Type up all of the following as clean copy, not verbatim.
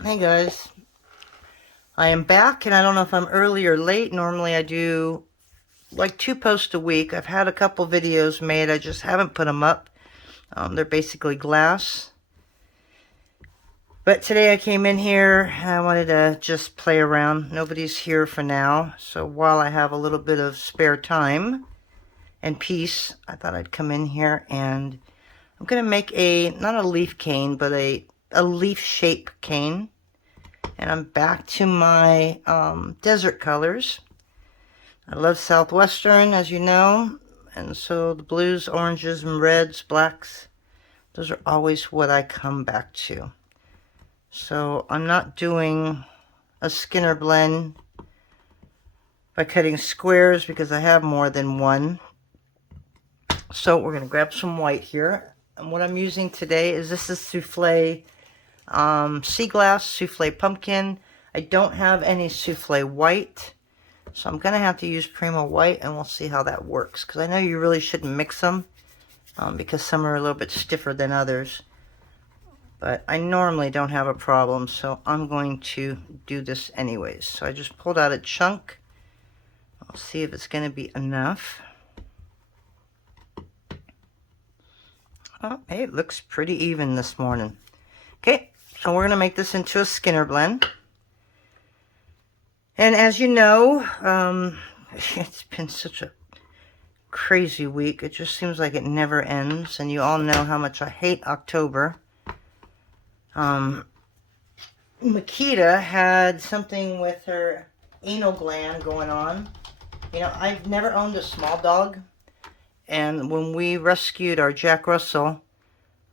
Hey guys, I am back and I don't know if I'm early or late. Normally I do like 2 posts a week. I've had a couple videos made, I just haven't put them up. They're basically glass. But today I came in here and I wanted to just play around. Nobody's here for now, so while I have a little bit of spare time and peace, I thought I'd come in here and I'm going to make not a leaf cane, but a leaf shape cane. And I'm back to my desert colors. I love Southwestern, as you know, and so the blues, oranges, and reds, blacks, those are always what I come back to. So I'm not doing a Skinner blend by cutting squares because I have more than one. So we're going to grab some white here. And what I'm using today is this is Souffle sea glass, Souffle pumpkin. I don't have any Souffle white, so I'm going to have to use Premo white, and we'll see how that works. Because I know you really shouldn't mix them, because some are a little bit stiffer than others. But I normally don't have a problem, so I'm going to do this anyways. So I just pulled out a chunk. I'll see if it's going to be enough. Oh, hey, it looks pretty even this morning. Okay, so we're going to make this into a Skinner blend. And as you know, it's been such a crazy week. It just seems like it never ends. And you all know how much I hate October. Makita had something with her anal gland going on. You know, I've never owned a small dog. And when we rescued our Jack Russell,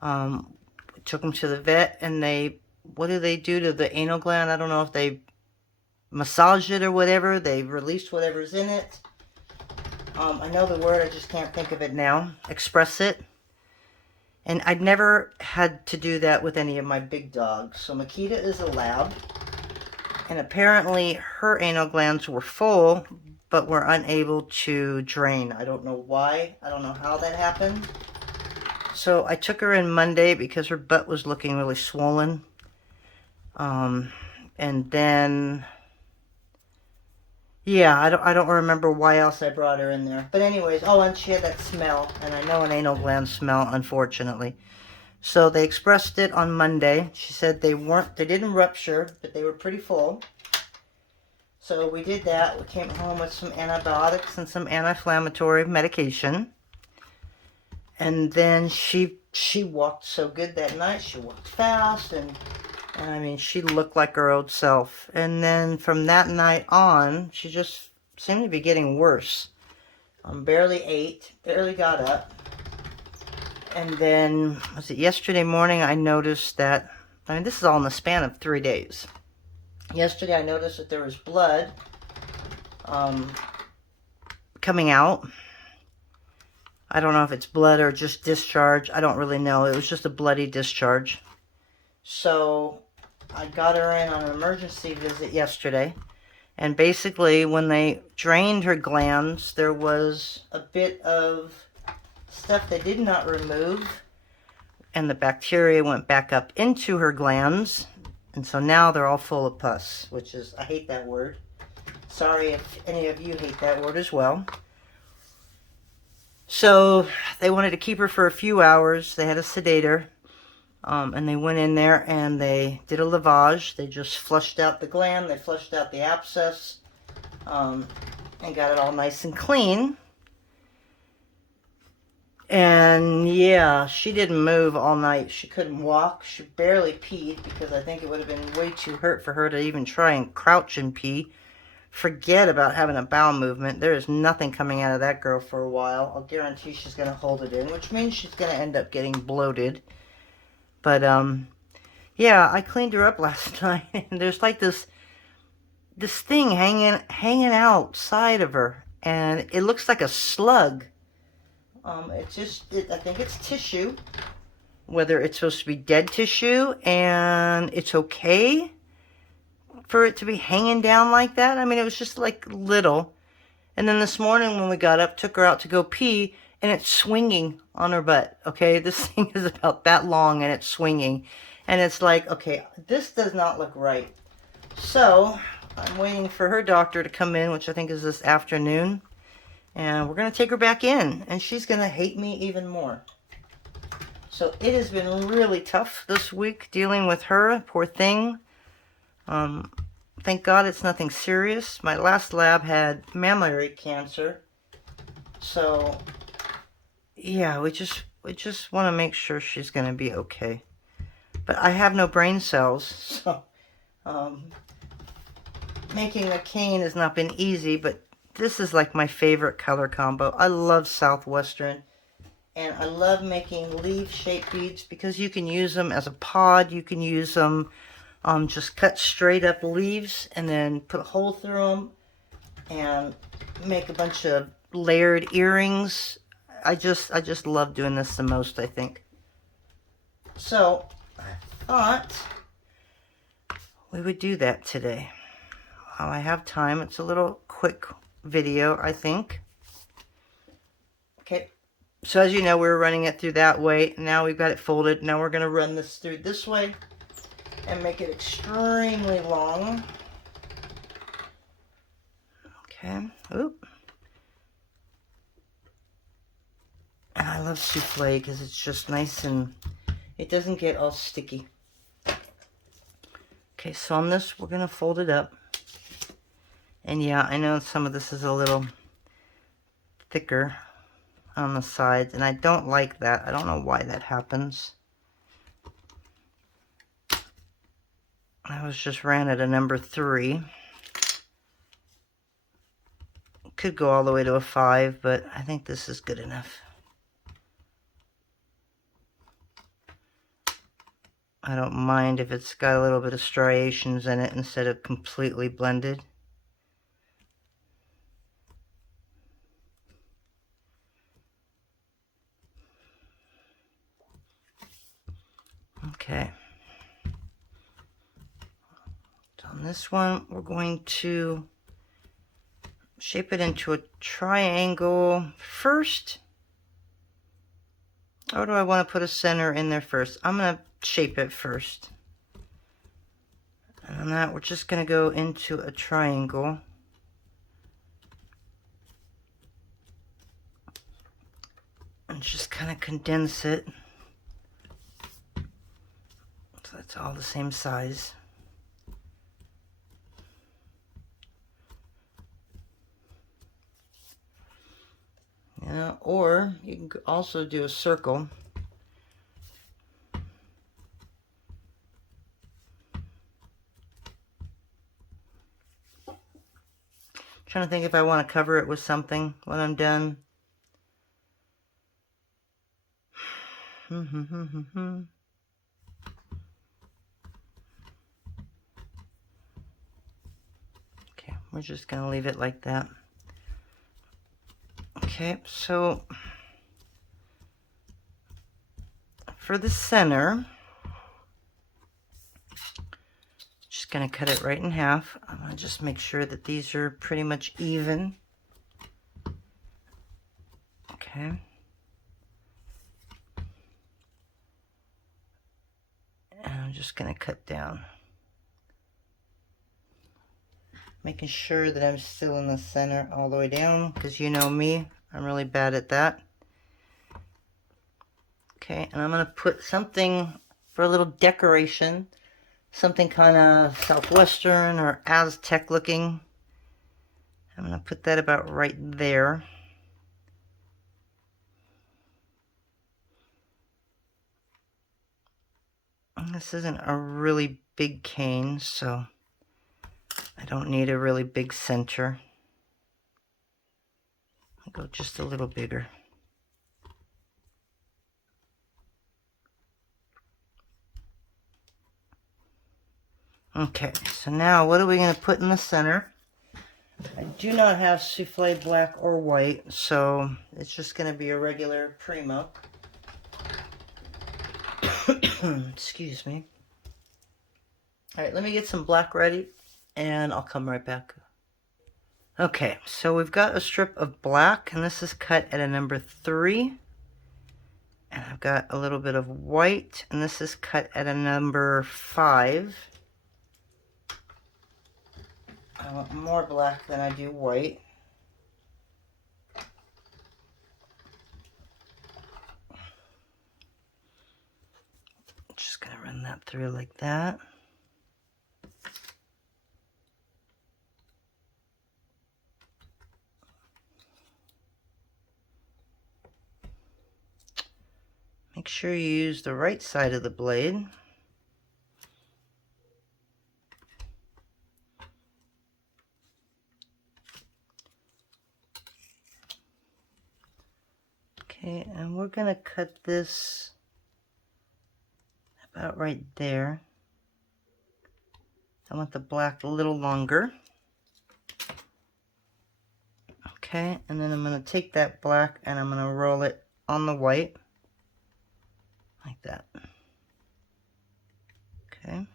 we took him to the vet, and what do they do to the anal gland? I don't know if they massage it or whatever. They release whatever's in it. I know the word, I just can't think of it now. Express it. And I'd never had to do that with any of my big dogs. So Makita is a lab. And apparently her anal glands were full, but were unable to drain. I don't know why. I don't know how that happened. So I took her in Monday because her butt was looking really swollen. And then, yeah, I don't remember why else I brought her in there. But anyways, oh, and she had that smell. And I know an anal gland smell, unfortunately. So they expressed it on Monday. She said they didn't rupture, but they were pretty full. So we did that. We came home with some antibiotics and some anti-inflammatory medication. And then she walked so good that night. She walked fast, and I mean, she looked like her old self. And then from that night on, she just seemed to be getting worse. Barely ate, barely got up. And then, was it yesterday morning, I noticed that, I mean, this is all in the span of 3 days. Yesterday I noticed that there was blood coming out. I don't know if it's blood or just discharge. I don't really know. It was just a bloody discharge. So I got her in on an emergency visit yesterday. And basically when they drained her glands, there was a bit of stuff they did not remove. And the bacteria went back up into her glands. And so now they're all full of pus, which is, I hate that word. Sorry if any of you hate that word as well. So they wanted to keep her for a few hours. They had a sedator. And they went in there and they did a lavage. They just flushed out the gland. They flushed out the abscess. And got it all nice and clean. And yeah, she didn't move all night. She couldn't walk. She barely peed because I think it would have been way too hurt for her to even try and crouch and pee. Forget about having a bowel movement. There is nothing coming out of that girl for a while. I'll guarantee she's going to hold it in, which means she's going to end up getting bloated. But, yeah, I cleaned her up last night, and there's like this thing hanging outside of her, and it looks like a slug. I think it's tissue, whether it's supposed to be dead tissue, and it's okay for it to be hanging down like that. I mean, it was just like little. And then this morning when we got up, took her out to go pee, and it's swinging on her butt, okay? This thing is about that long, and it's swinging. And it's like, okay, this does not look right. So I'm waiting for her doctor to come in, which I think is this afternoon. And we're going to take her back in. And she's going to hate me even more. So it has been really tough this week dealing with her. Poor thing. Thank God it's nothing serious. My last lab had mammary cancer. So yeah, we just want to make sure she's going to be okay. But I have no brain cells, so making a cane has not been easy, but this is like my favorite color combo. I love Southwestern, and I love making leaf-shaped beads because you can use them as a pod. You can use them just cut straight up leaves and then put a hole through them and make a bunch of layered earrings. I just love doing this the most, I think. So I thought we would do that today. While I have time, it's a little quick video, I think. Okay, so as you know, we're running it through that way. Now we've got it folded. Now we're going to run this through this way and make it extremely long. Okay, oop. And I love souffle because it's just nice and it doesn't get all sticky. Okay, so on this, we're going to fold it up. And yeah, I know some of this is a little thicker on the sides, and I don't like that. I don't know why that happens. I was just ran at a number 3. Could go all the way to a 5, but I think this is good enough. I don't mind if it's got a little bit of striations in it instead of completely blended. Okay. So on this one, we're going to shape it into a triangle first. Or do I want to put a center in there first? I'm going to shape it first. And on that, we're just going to go into a triangle. And just kind of condense it. So that's all the same size. Yeah, or you can also do a circle. Trying to think if I want to cover it with something when I'm done. Okay, we're just going to leave it like that. Okay, so for the center, just going to cut it right in half. I'm going to just make sure that these are pretty much even. Okay. And I'm just going to cut down. Making sure that I'm still in the center all the way down, because you know me, I'm really bad at that. Okay, and I'm going to put something for a little decoration, something kind of Southwestern or Aztec looking. I'm going to put that about right there. And this isn't a really big cane, so I don't need a really big center. I'll go just a little bigger. Okay, so now what are we going to put in the center? I do not have souffle black or white, so it's just going to be a regular premo. Excuse me. Alright, let me get some black ready, and I'll come right back. Okay, so we've got a strip of black, and this is cut at a number 3. And I've got a little bit of white, and this is cut at a number 5. I want more black than I do white. Just gonna run that through like that. Make sure you use the right side of the blade. Okay, and we're gonna cut this about right there. I want the black a little longer. Okay, and then I'm gonna take that black and I'm gonna roll it on the white like that. Okay.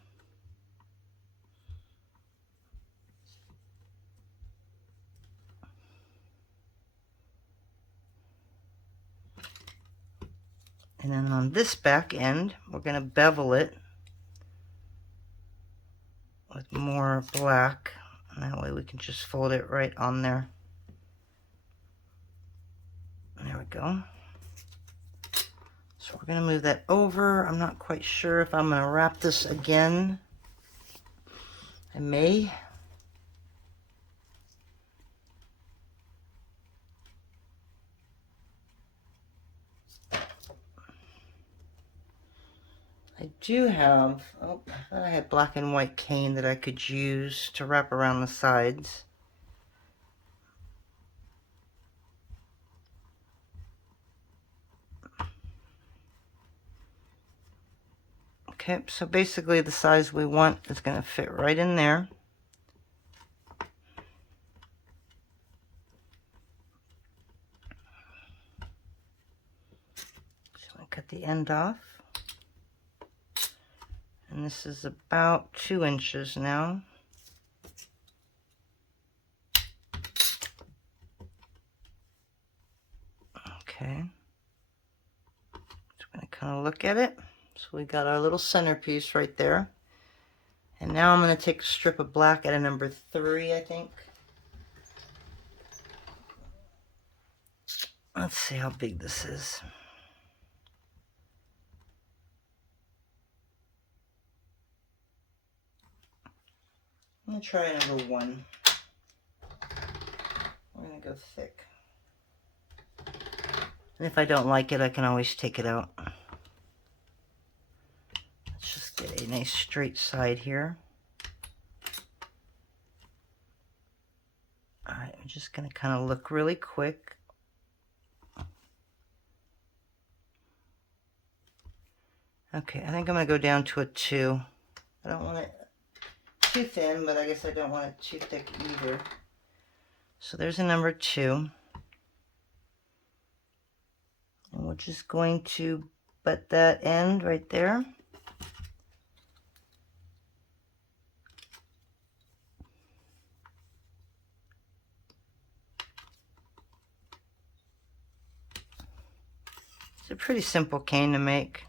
And then on this back end, we're going to bevel it with more black. And that way we can just fold it right on there. There we go. So we're going to move that over. I'm not quite sure if I'm going to wrap this again. I may. I do have, oh, I thought I had black and white cane that I could use to wrap around the sides. Okay, so basically the size we want is going to fit right in there. So I cut the end off. And this is about 2 inches now. Okay. So I'm going to kind of look at it. So we got our little centerpiece right there. And now I'm going to take a strip of black at a number 3, I think. Let's see how big this is. I'm going to try number 1. We're going to go thick. And if I don't like it, I can always take it out. Let's just get a nice straight side here. Alright, I'm just going to kind of look really quick. Okay, I think I'm going to go down to a 2. I don't want it too thin, but I guess I don't want it too thick either. So there's a number 2. And we're just going to butt that end right there. It's a pretty simple cane to make.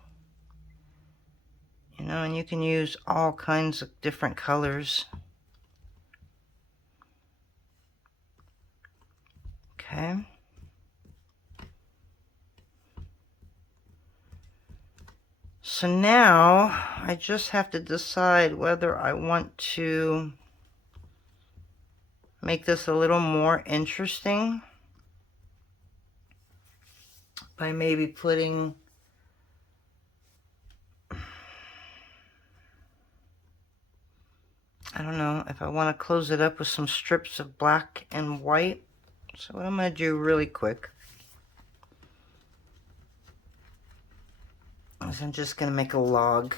You know, and you can use all kinds of different colors. Okay. So now I just have to decide whether I want to make this a little more interesting by maybe putting I don't know if I want to close it up with some strips of black and white. So what I'm going to do really quick is I'm just going to make a log.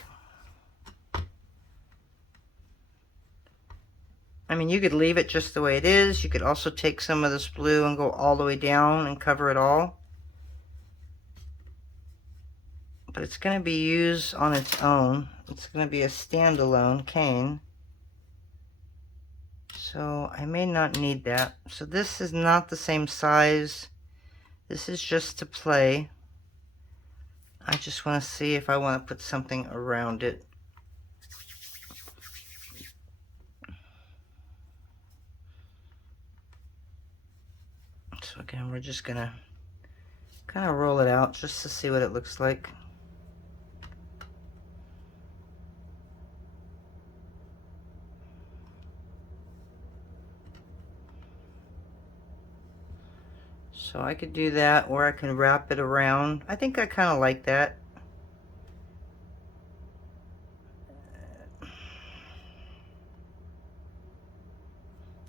I mean, you could leave it just the way it is. You could also take some of this blue and go all the way down and cover it all. But it's going to be used on its own. It's going to be a standalone cane. So I may not need that. So this is not the same size. This is just to play. I just want to see if I want to put something around it. So again, we're just gonna kind of roll it out just to see what it looks like. So I could do that, or I can wrap it around. I think I kind of like that.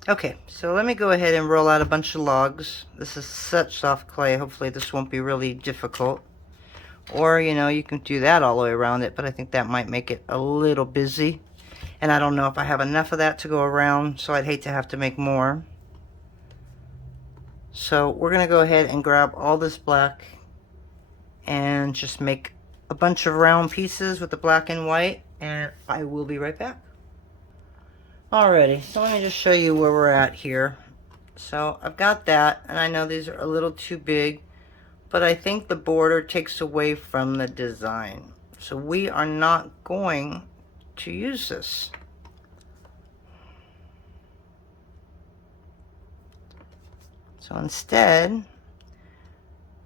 Okay, so let me go ahead and roll out a bunch of logs. This is such soft clay. Hopefully this won't be really difficult. Or, you know, you can do that all the way around it, but I think that might make it a little busy. And I don't know if I have enough of that to go around, so I'd hate to have to make more. So we're going to go ahead and grab all this black and just make a bunch of round pieces with the black and white, and I will be right back. Alrighty, so let me just show you where we're at here. So I've got that, and I know these are a little too big, but I think the border takes away from the design. So we are not going to use this. So instead,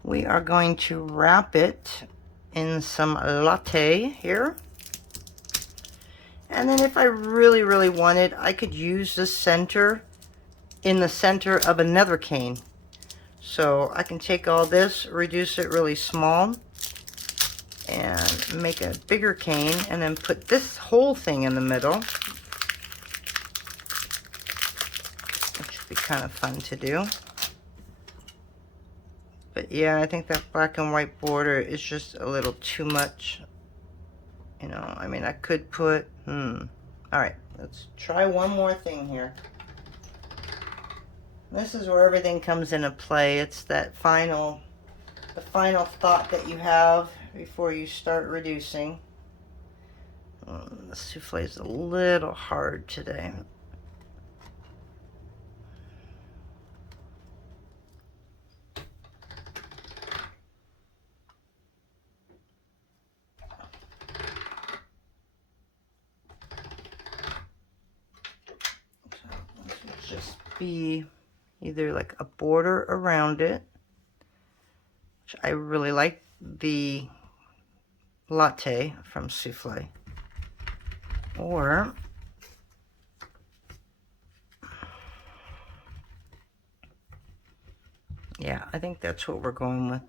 we are going to wrap it in some latte here. And then if I really, really wanted, I could use the center in the center of another cane. So I can take all this, reduce it really small, and make a bigger cane, and then put this whole thing in the middle. Which would be kind of fun to do. But yeah, I think that black and white border is just a little too much. You know, I mean, I could put, all right, let's try one more thing here. This is where everything comes into play. It's that the final thought that you have before you start reducing. The souffle is a little hard today. Just be either like a border around it, which I really like the latte from Souffle, or yeah, I think that's what we're going with.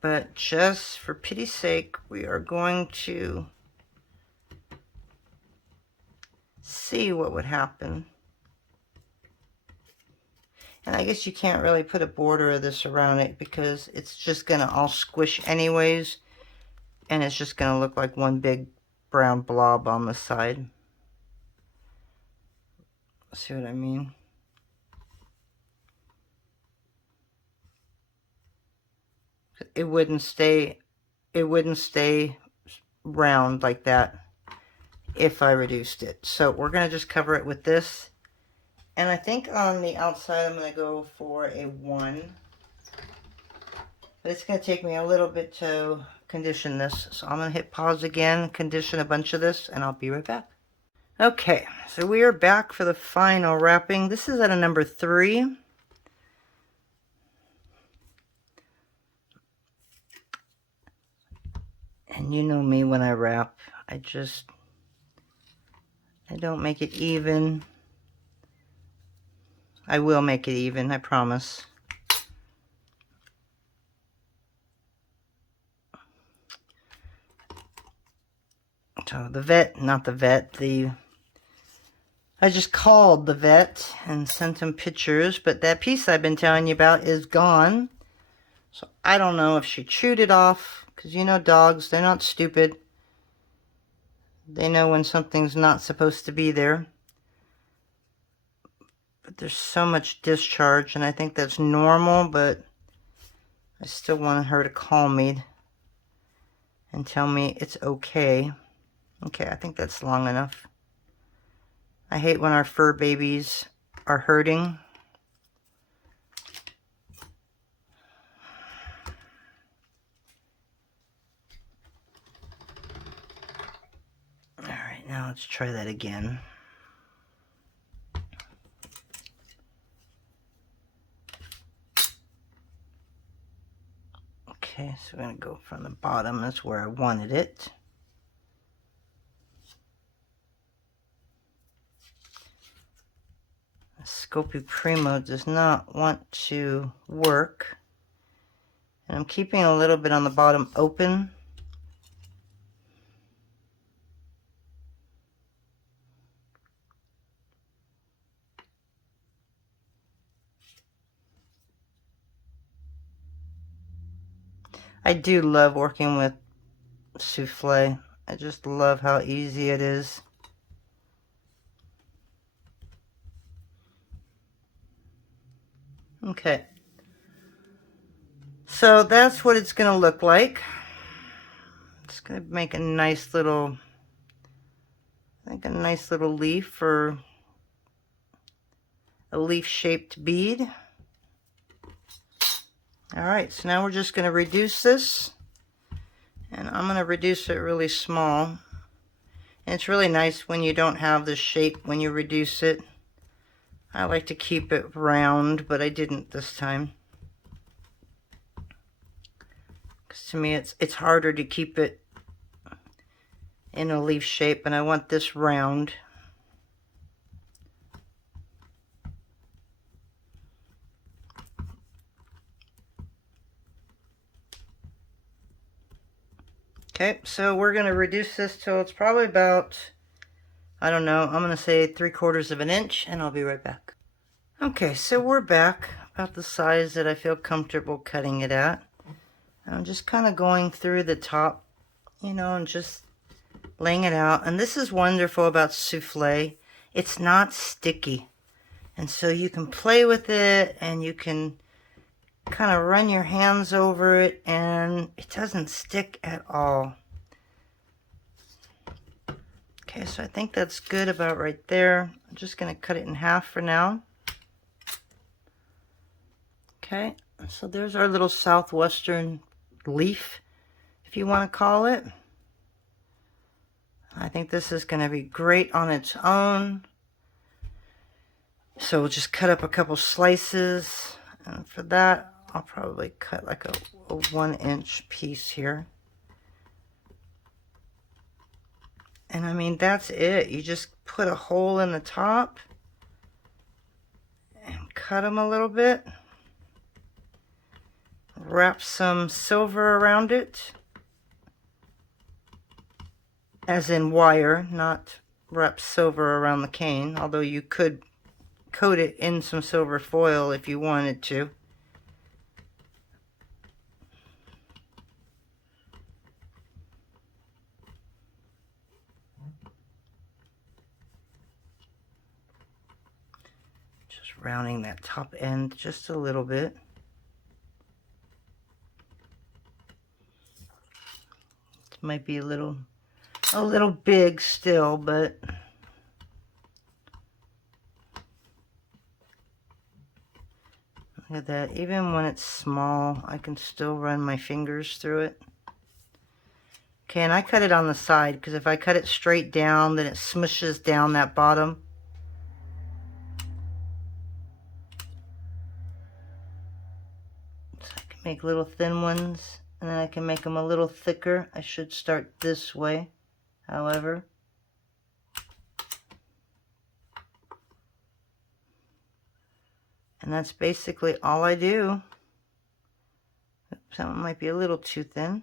But just for pity's sake, we are going to see what would happen. And I guess you can't really put a border of this around it because it's just going to all squish anyways. And it's just going to look like one big brown blob on the side. See what I mean? It wouldn't stay round like that if I reduced it. So we're going to just cover it with this. And I think on the outside I'm going to go for a 1. But it's going to take me a little bit to condition this. So I'm going to hit pause again, condition a bunch of this, and I'll be right back. Okay, so we are back for the final wrapping. This is at a number 3. And you know me when I wrap. I don't make it even. I will make it even, I promise. So I just called the vet and sent him pictures, but that piece I've been telling you about is gone. So I don't know if she chewed it off, because you know dogs, they're not stupid. They know when something's not supposed to be there. But there's so much discharge, and I think that's normal, but I still want her to call me and tell me it's okay. Okay, I think that's long enough. I hate when our fur babies are hurting. now let's try that again. Okay, so we're going to go from the bottom. That's where I wanted it. The Sculpey Premo does not want to work. And I'm keeping a little bit on the bottom open. I do love working with Souffle. I just love how easy it is. Okay. So that's what it's going to look like. It's going to make a nice little, I think a nice little leaf or a leaf-shaped bead. All right, so now we're just going to reduce this, and I'm going to reduce it really small. And it's really nice when you don't have the shape when you reduce it. I like to keep it round, but I didn't this time. Because to me it's harder to keep it in a leaf shape, and I want this round. Okay, so we're going to reduce this till it's probably about, I don't know, I'm going to say 3/4 of an inch, and I'll be right back. Okay, so we're back about the size that I feel comfortable cutting it at. And I'm just kind of going through the top, you know, and just laying it out. And this is wonderful about Souffle. It's not sticky. And so you can play with it, and you can kind of run your hands over it, and it doesn't stick at all. Okay, so I think that's good about right there. I'm just going to cut it in half for now. Okay, so there's our little Southwestern leaf, if you want to call it. I think this is going to be great on its own. So we'll just cut up a couple slices, and for that I'll probably cut like a 1-inch piece here. And I mean, that's it. You just put a hole in the top and cut them a little bit. Wrap some silver around it, as in wire, not wrap silver around the cane, although you could coat it in some silver foil if you wanted to. Just rounding that top end just a little bit. It might be a little big still, but look at that. Even when it's small, I can still run my fingers through it. Okay, and I cut it on the side, because if I cut it straight down, then it smushes down that bottom. So I can make little thin ones, and then I can make them a little thicker. I should start this way, however. And that's basically all I do. Oops, that one might be a little too thin.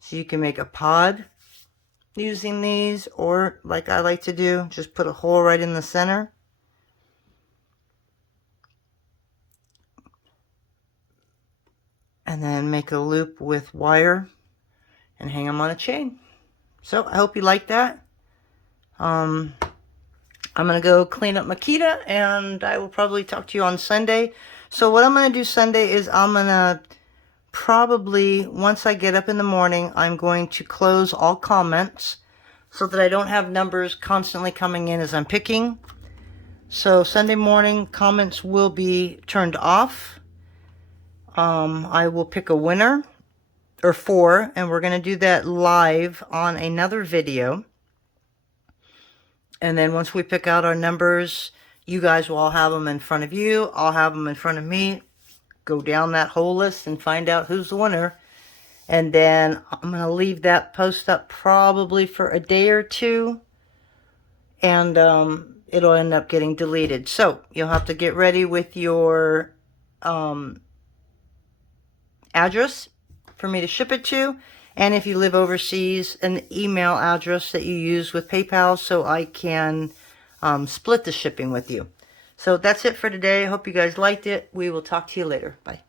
So you can make a pod using these, or like I like to do, just put a hole right in the center. And then make a loop with wire and hang them on a chain. So I hope you like that. I'm going to go clean up Makita, and I will probably talk to you on Sunday. So what I'm going to do Sunday is I'm going to probably, once I get up in the morning, I'm going to close all comments so that I don't have numbers constantly coming in as I'm picking. So Sunday morning, comments will be turned off. I will pick a winner or 4, and we're going to do that live on another video. And then once we pick out our numbers, you guys will all have them in front of you. I'll have them in front of me. Go down that whole list and find out who's the winner. And then I'm going to leave that post up probably for a day or two. And it'll end up getting deleted. So you'll have to get ready with your address for me to ship it to. And if you live overseas, an email address that you use with PayPal so I can split the shipping with you. So that's it for today. I hope you guys liked it. We will talk to you later. Bye.